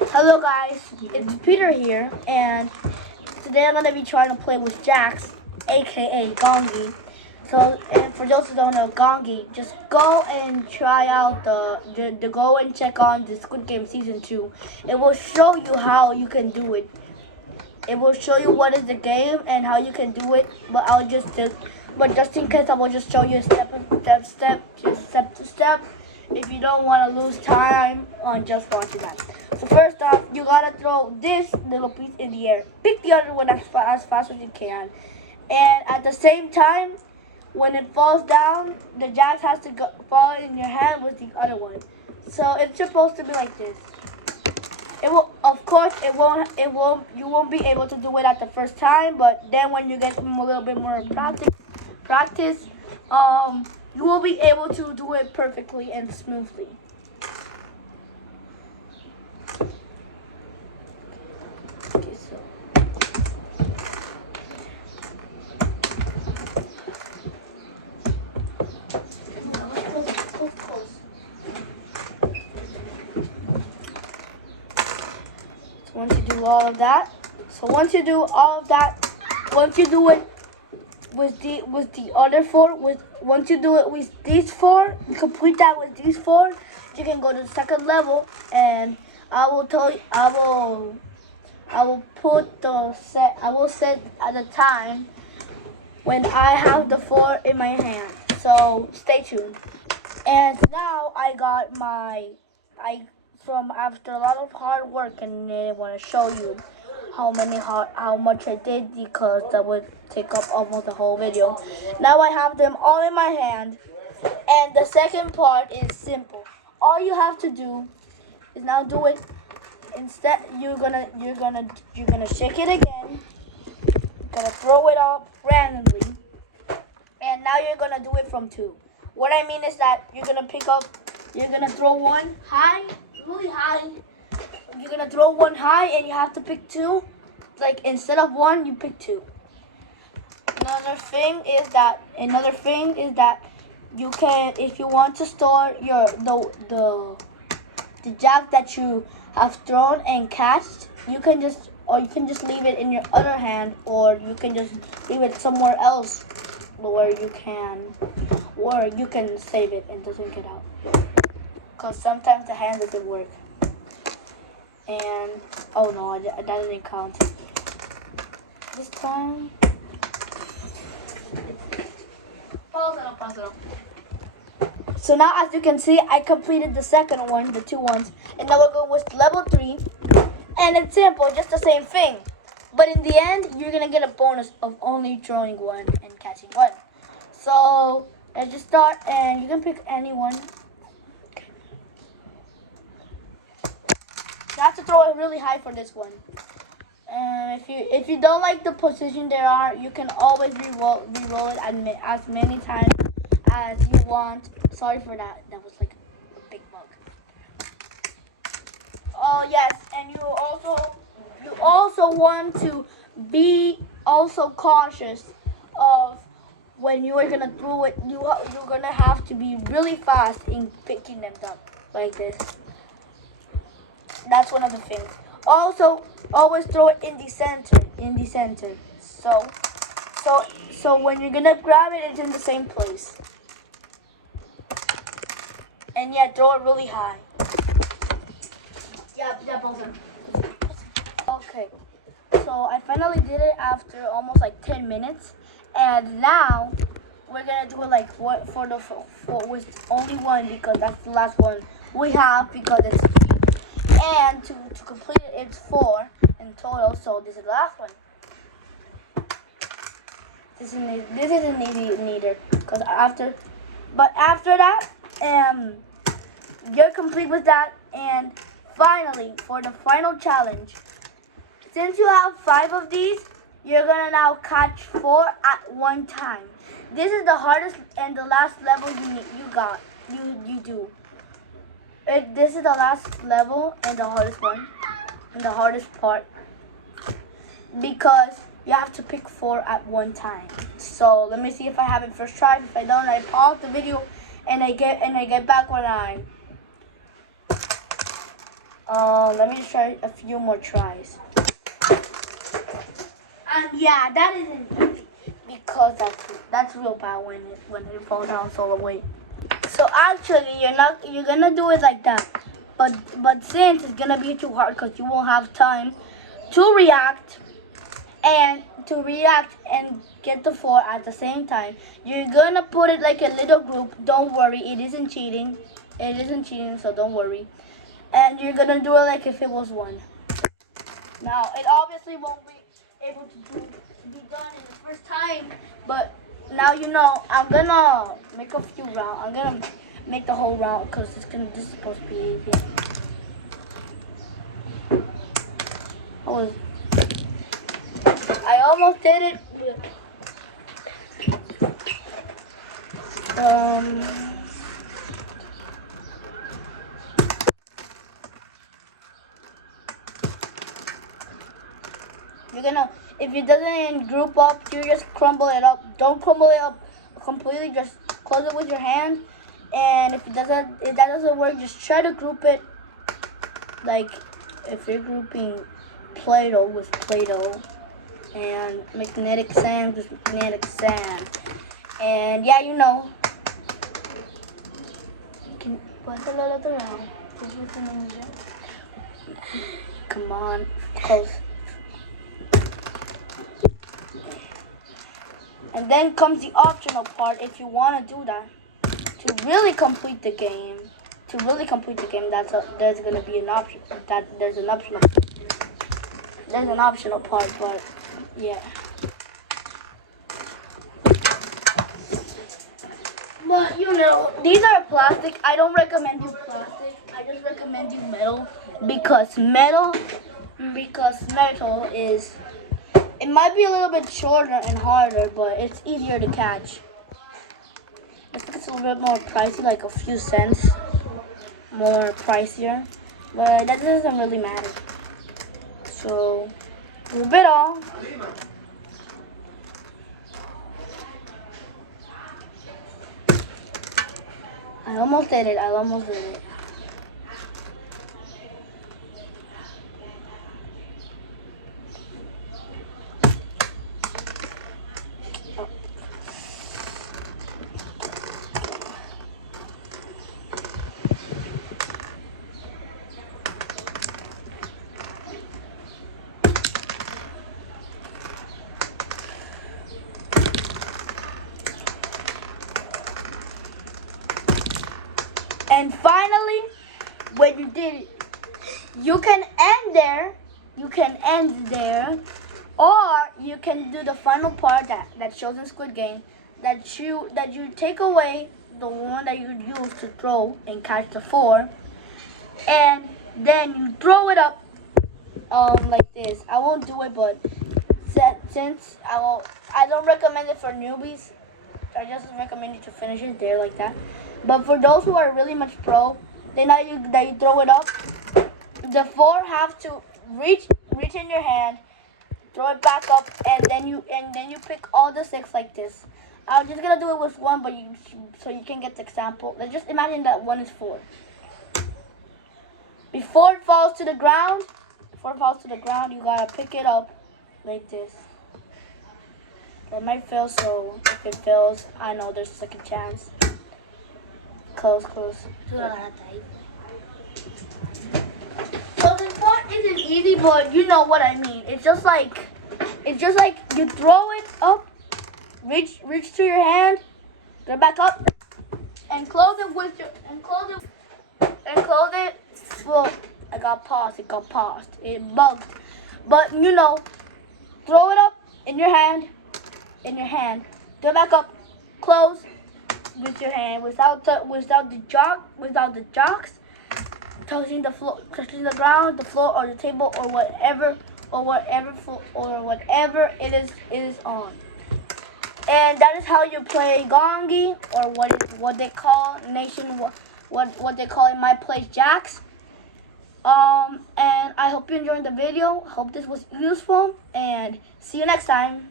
Hello guys, it's Peter here, and today I'm gonna be trying to play with Jax, aka Gonggi. So, and for those who don't know Gonggi, just go and try out the go and check on the Squid Game season 2. It will show you how you can do it. It will show you what is the game and how you can do it. But just in case, I will just show you step to step. If you don't want to lose time on just watching that. So first off, you gotta throw this little piece in the air. Pick the other one as fast as you can, and at the same time, when it falls down, the jacks has to fall in your hand with the other one. So it's supposed to be like this. It will, of course, you won't be able to do it at the first time, but then when you get a little bit more practice, you will be able to do it perfectly and smoothly. Okay, so. Once you do all of that, once you do it with the other four, once you do it with these four, you complete that with these four, you can go to the second level, and I will set at the time when I have the four in my hand. So stay tuned. And now from after a lot of hard work, and I want to show you how much I did, because that would take up almost the whole video. Now I have them all in my hand, and the second part is simple. All you have to do is now do it. Instead, you're gonna shake it again. You're gonna throw it up randomly, and now you're gonna do it from two. What I mean is that you're gonna throw one high, really high. You're gonna throw one high, and you have to pick two. Like, instead of one, you pick two. Another thing is that you can, if you want to store the jack that you have thrown and catched, you can just leave it in your other hand, or you can just leave it somewhere else where you can save it and doesn't get out. Because sometimes the hand doesn't work. And oh no, that didn't count. This time. Pause it. So now, as you can see, I completed the second one, the two ones, and now we're going with level 3. And it's simple, just the same thing. But in the end, you're gonna get a bonus of only throwing one and catching one. So let's just start, and you can pick anyone. You have to throw it really high for this one. And if you don't like the position there are, you can always re-roll it as many times as you want. Sorry for that. That was like a big bug. Oh yes, and you also want to be also cautious of when you are gonna throw it. You're gonna have to be really fast in picking them up like this. That's one of the things. Also, always throw it in the center. So when you're gonna grab it, it's in the same place. And yeah, throw it really high. Yeah, Bolton. Okay. So I finally did it after almost like 10 minutes, and now we're gonna do it like with only one, because that's the last one we have, because it's free. And to complete it, it's 4 in total. So this is the last one. This isn't easy neither, because after that, you're complete with that. And finally, for the final challenge, since you have 5 of these, you're gonna now catch 4 at one time. This is the hardest and the last level you do. This is the last level and the hardest one, and the hardest part, because you have to pick 4 at one time. So let me see if I have it first try. If I don't, I pause the video and I get back when I Let me just try a few more tries. Yeah, that isn't easy because that's real bad when it falls down all the way. So actually, you're gonna do it like that, but since it's gonna be too hard because you won't have time to react and get the 4 at the same time, you're gonna put it like a little group. Don't worry, it isn't cheating. It isn't cheating, so don't worry. And you're gonna do it like if it was 1. Now, it obviously won't be able to be done in the first time, but now you know. I'm gonna make a few rounds. I'm gonna make the whole round because this is supposed to be easy. I almost did it. You're gonna, if it doesn't group up, you just crumble it up. Don't crumble it up completely. Just close it with your hand. And if that doesn't work, just try to group it. Like if you're grouping Play-Doh with Play-Doh, and magnetic sand with magnetic sand. And yeah, you know. Come on, close. And then comes the optional part if you want to do that. To really complete the game, there's gonna be an option. There's an optional part, but yeah. But you know, these are plastic. I don't recommend you plastic. I just recommend you metal because metal is. It might be a little bit shorter and harder, but it's easier to catch. I think it's a little bit more pricey, like a few cents more pricier, but that doesn't really matter. So, group it all. I almost did it. And finally, when you did it, you can end there, or you can do the final part that shows in Squid Game, that you take away the one that you use to throw and catch the 4, and then you throw it up like this. I won't do it, but since I don't recommend it for newbies. I just recommend you to finish it there like that. But for those who are really much pro, then that you throw it up, the 4 have to reach in your hand, throw it back up, and then you pick all the 6 like this. I'm just gonna do it with 1, but so you can get the example. Let's just imagine that 1 is 4. Before it falls to the ground, you gotta pick it up like this. It might fail, so if it fails, I know there's a second chance. Close. So this part isn't easy, but you know what I mean. It's just like you throw it up, reach to your hand, throw it back up, and close it. Well, it got paused. It bugged. But you know, throw it up in your hand. Throw it back up. Close with your hand without the jocks touching the floor, touching the ground, the floor, or the table, or whatever it is on. And that is how you play Gonggi, or what they call what they call in my place jacks. And I hope you enjoyed the video. Hope this was useful, and see you next time.